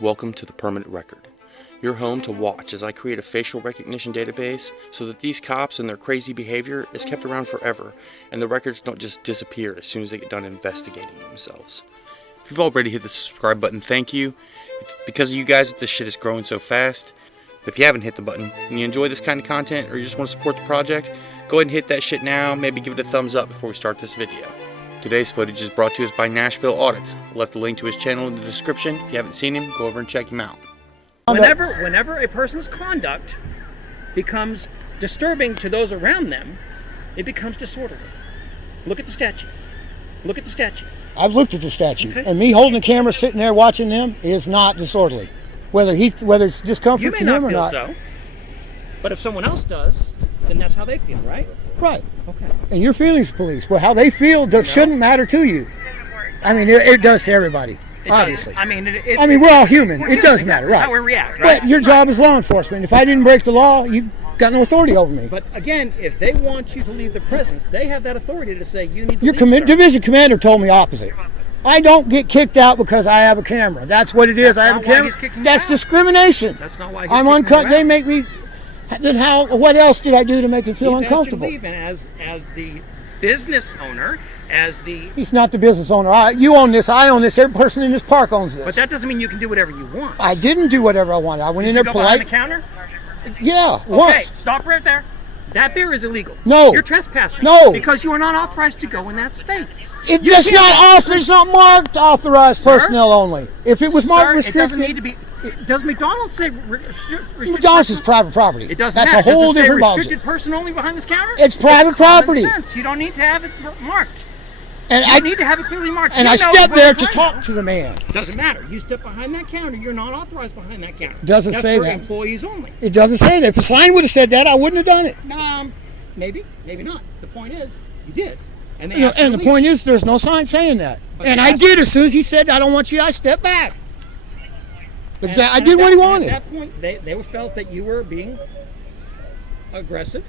Welcome to the Permanent Record, your home to watch as I create a facial recognition database so that these cops and their crazy behavior is kept around forever and the records don't just disappear as soon as they get done investigating themselves. If you've already hit the subscribe button, thank you. It's because of you guys that this shit is growing so fast. But if you haven't hit the button and you enjoy this kind of content or you just want to support the project, go ahead and hit that shit now, maybe give it a thumbs up before we start this video. Today's footage is brought to us by Nashville Audits. I left a link to his channel in the description. If you haven't seen him, go over and check him out. Whenever a person's conduct becomes disturbing to those around them, it becomes disorderly. Look at the statue. Look at the statue. I've looked at the statue, Okay. and me holding the camera, sitting there watching them, is not disorderly. Whether it's discomfort You to may him not or feel not. so, but if someone else does, then that's how they feel, right? Right. Okay. And your feelings police. Well, how they feel shouldn't matter to you. I mean, it does to everybody, obviously. I mean, we're all human. It does matter, That's right? how we react, right? But your job is law enforcement. If I didn't break the law, you got no authority over me. But again, if they want you to leave the presence, they have that authority to say you need to Your leave, sir. division commander told me opposite. I don't get kicked out because I have a camera. That's what it is. I have a not why camera. he's kicking you That's out. discrimination. That's not why he's I'm kicking uncut. you They out. make me. Then how? What else did I do to make him feel He's asked you to uncomfortable? leave, and as the business owner, as the He's not the business owner. You own this. I own this. Every person in this park owns this. but that doesn't mean you can do whatever you want. I didn't do whatever I wanted. I went in Did there you go behind polite. the counter? Yeah, Okay, once. stop right there. That there is illegal. No. You're trespassing. No. Because you are not authorized to go in that space. It's You just can't- not authorized. It's not marked authorized Sir? personnel only. If it was marked Sir, it restricted, doesn't need to be. Does McDonald's say McDonald's is private property. It doesn't That's matter. a whole Does it say different ballgame. restricted person only behind this counter? It's private common property. sense. You don't need to have it marked. And You I need to have it clearly marked. and You I know stepped what there it's to like. talk to the man. Doesn't matter. You step behind that counter. You're not authorized behind that counter. Doesn't That's say for that. employees only. It doesn't say that. If the sign would have said that, I wouldn't have done it. Maybe, maybe not. The point is, you did. And, they You know, asked you and to the leave. point is, there's no sign saying that. But And they I asked- did. As soon as he said, "I don't want you," I stepped back. And- Exactly. I and did at what he that- wanted. At that point, they felt that you were being aggressive,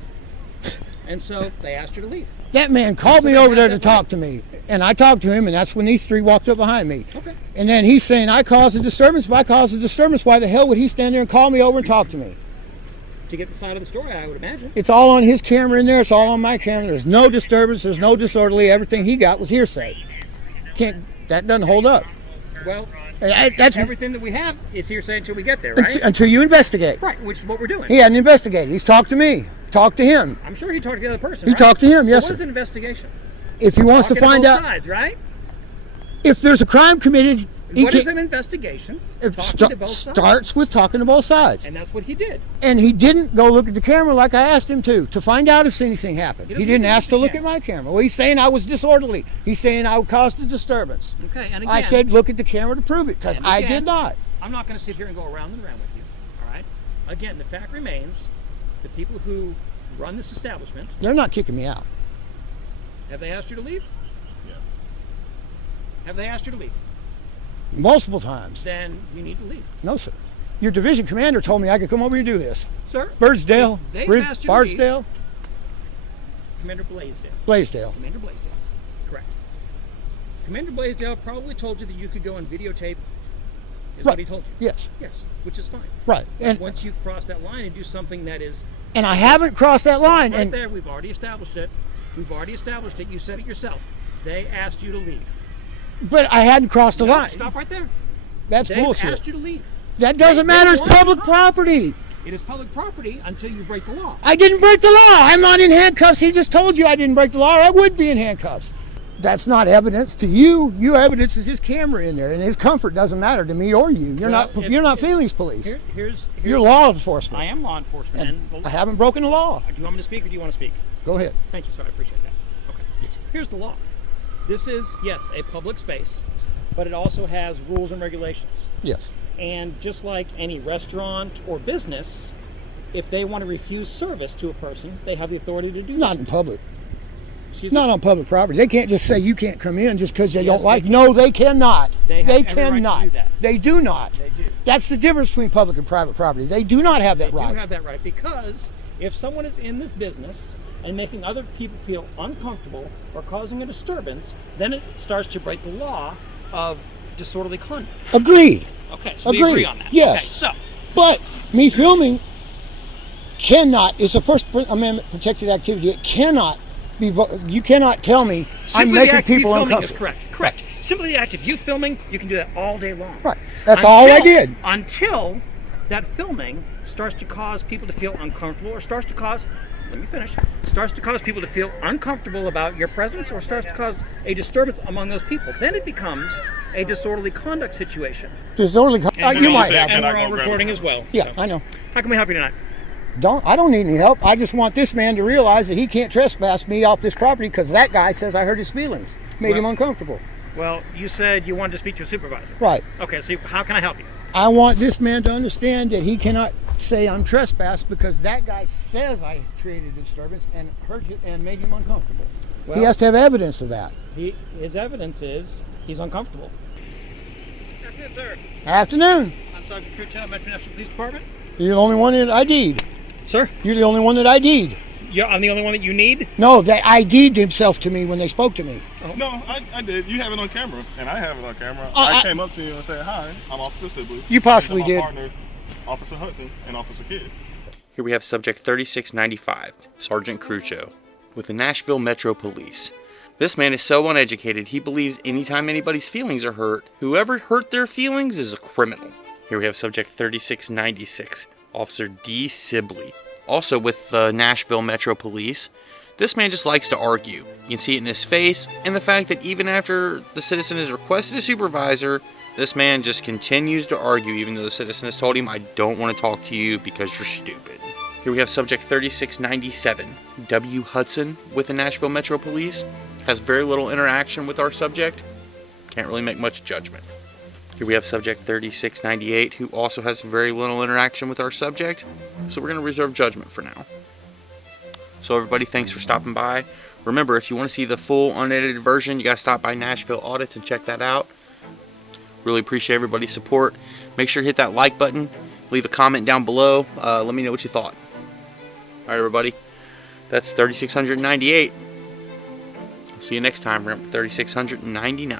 and so they asked you to leave. That man called me over there to talk to me, and I talked to him, and that's when these three walked up behind me. Okay. And then he's saying, "I caused a disturbance. If I caused a disturbance, why the hell would he stand there and call me over and talk to me?" To get the side of the story, I would imagine. It's all on his camera in there. It's all on my camera. There's no disturbance. There's no disorderly. Everything he got was hearsay. That doesn't hold up. Well, That's everything that we have is hearsay until we get there, right? until you investigate. Right, which is what we're doing. He hadn't investigated. He's talked to me. Talked to him. I'm sure he talked to the other person. He right? talked to him, So yes, what sir. is an investigation? If he wants to Talking find both out sides, right? if there's a crime committed, he What is can't- an investigation? it Talking to both sides. starts with talking to both sides. And that's what he did. And he didn't go look at the camera like I asked him to find out if anything happened. He He doesn't didn't look ask at to the look at my camera. Well, he's saying I was disorderly. He's saying I caused a disturbance. Okay, and again, I said look at the camera to prove it because And I again, did not. I'm not going to sit here and go around and around with you, all right? Again, the fact remains, the people who run this establishment, They're not kicking me out. have they asked you to leave? Yes. Have they asked you to leave? Multiple times. Then you need to leave. No, sir. Your division commander told me I could come over here and do this. Sir? Birdsdale, They've asked you to leave. Bardsdale, Commander Blaisdell. Blaisdell. Commander Blaisdell. Correct. Commander Blaisdell probably told you that you could go and videotape, is what he told you. Yes. Yes, which is fine. Right. And Once you cross that line and do something that is I haven't crossed that line. right And there, we've already established it. We've already established it. You said it yourself. They asked you to leave. but I hadn't crossed the No, line. stop right there. That's They've bullshit. asked you to leave. That doesn't They matter. It's want you public to- property. It is public property until you break the law. I didn't break the law. I'm not in handcuffs. He just told you I didn't break the law. I would be in handcuffs. That's not evidence to you. You evidence is his camera in there, and his comfort doesn't matter to me or you. You're Well, not feelings police. Here's You're law enforcement. I am law enforcement. And I haven't broken the law. Do you want me to speak or do you want to speak? Go ahead. Thank you, sir. I appreciate that. Okay. Here's the law. This is, yes, a public space, but it also has rules and regulations. Yes. And just like any restaurant or business, if they want to refuse service to a person, they have the authority to do Not in public. Excuse me? Not on public property. They can't just say you can't come in just because they Yes, don't like. they No, they cannot. They have every right to cannot. do that. They do not. They do. That's the difference between public and private property. They do not have that They right. do have that right because if someone is in this business and making other people feel uncomfortable or causing a disturbance, then it starts to break the law of disorderly conduct. Agreed. Okay, so we agree on that. Yes. Okay, so. But me filming it's a First Amendment protected activity. It cannot be, you cannot tell me I'm making people uncomfortable. Is correct. Simply the act of you filming, you can do that all day long. Right. That's all I did. Until that filming starts to cause people to feel uncomfortable, or starts to cause people to feel uncomfortable about your presence, or starts to cause a disturbance among those people. Then it becomes a disorderly conduct situation. Disorderly conduct. You might have. And we're all recording as well. Yeah, so. I know. How can we help you tonight? I don't need any help. I just want this man to realize that he can't trespass me off this property because that guy says I hurt his feelings. Made him uncomfortable. Well, you said you wanted to speak to a supervisor. Right. Okay, so how can I help you? I want this man to understand that he cannot say I'm trespassed because that guy says I created a disturbance and hurt him and made him uncomfortable. Well, he has to have evidence of that. His evidence is he's uncomfortable. Good afternoon, sir. Afternoon. I'm Sergeant Crucho, Metro National Police Department. You're the only one that ID'd. Sir? You're the only one that ID'd. I'm the only one that you need? No, they ID'd himself to me when they spoke to me. Oh. No, I did. You have it on camera, and I have it on camera. I came up to you and said, hi, I'm Officer Sibley. You possibly did. My partners, Officer Hudson and Officer Kidd. Here we have subject 3695, Sergeant Crucho, with the Nashville Metro Police. This man is so uneducated, he believes anytime anybody's feelings are hurt, whoever hurt their feelings is a criminal. Here we have subject 3696, Officer D. Sibley, also with the Nashville Metro Police. This man just likes to argue. You can see it in his face, and the fact that even after the citizen has requested a supervisor, this man just continues to argue even though the citizen has told him, I don't want to talk to you because you're stupid. Here we have subject 3697, W. Hudson with the Nashville Metro Police. Has very little interaction with our subject. Can't really make much judgment. Here we have subject 3698, who also has very little interaction with our subject, so we're going to reserve judgment for now. So everybody, thanks for stopping by. Remember, if you want to see the full unedited version, you got to stop by Nashville Audits and check that out. Really appreciate everybody's support. Make sure to hit that like button. Leave a comment down below. Let me know what you thought. Alright everybody, that's 3698. I'll see you next time. We're up to 3699.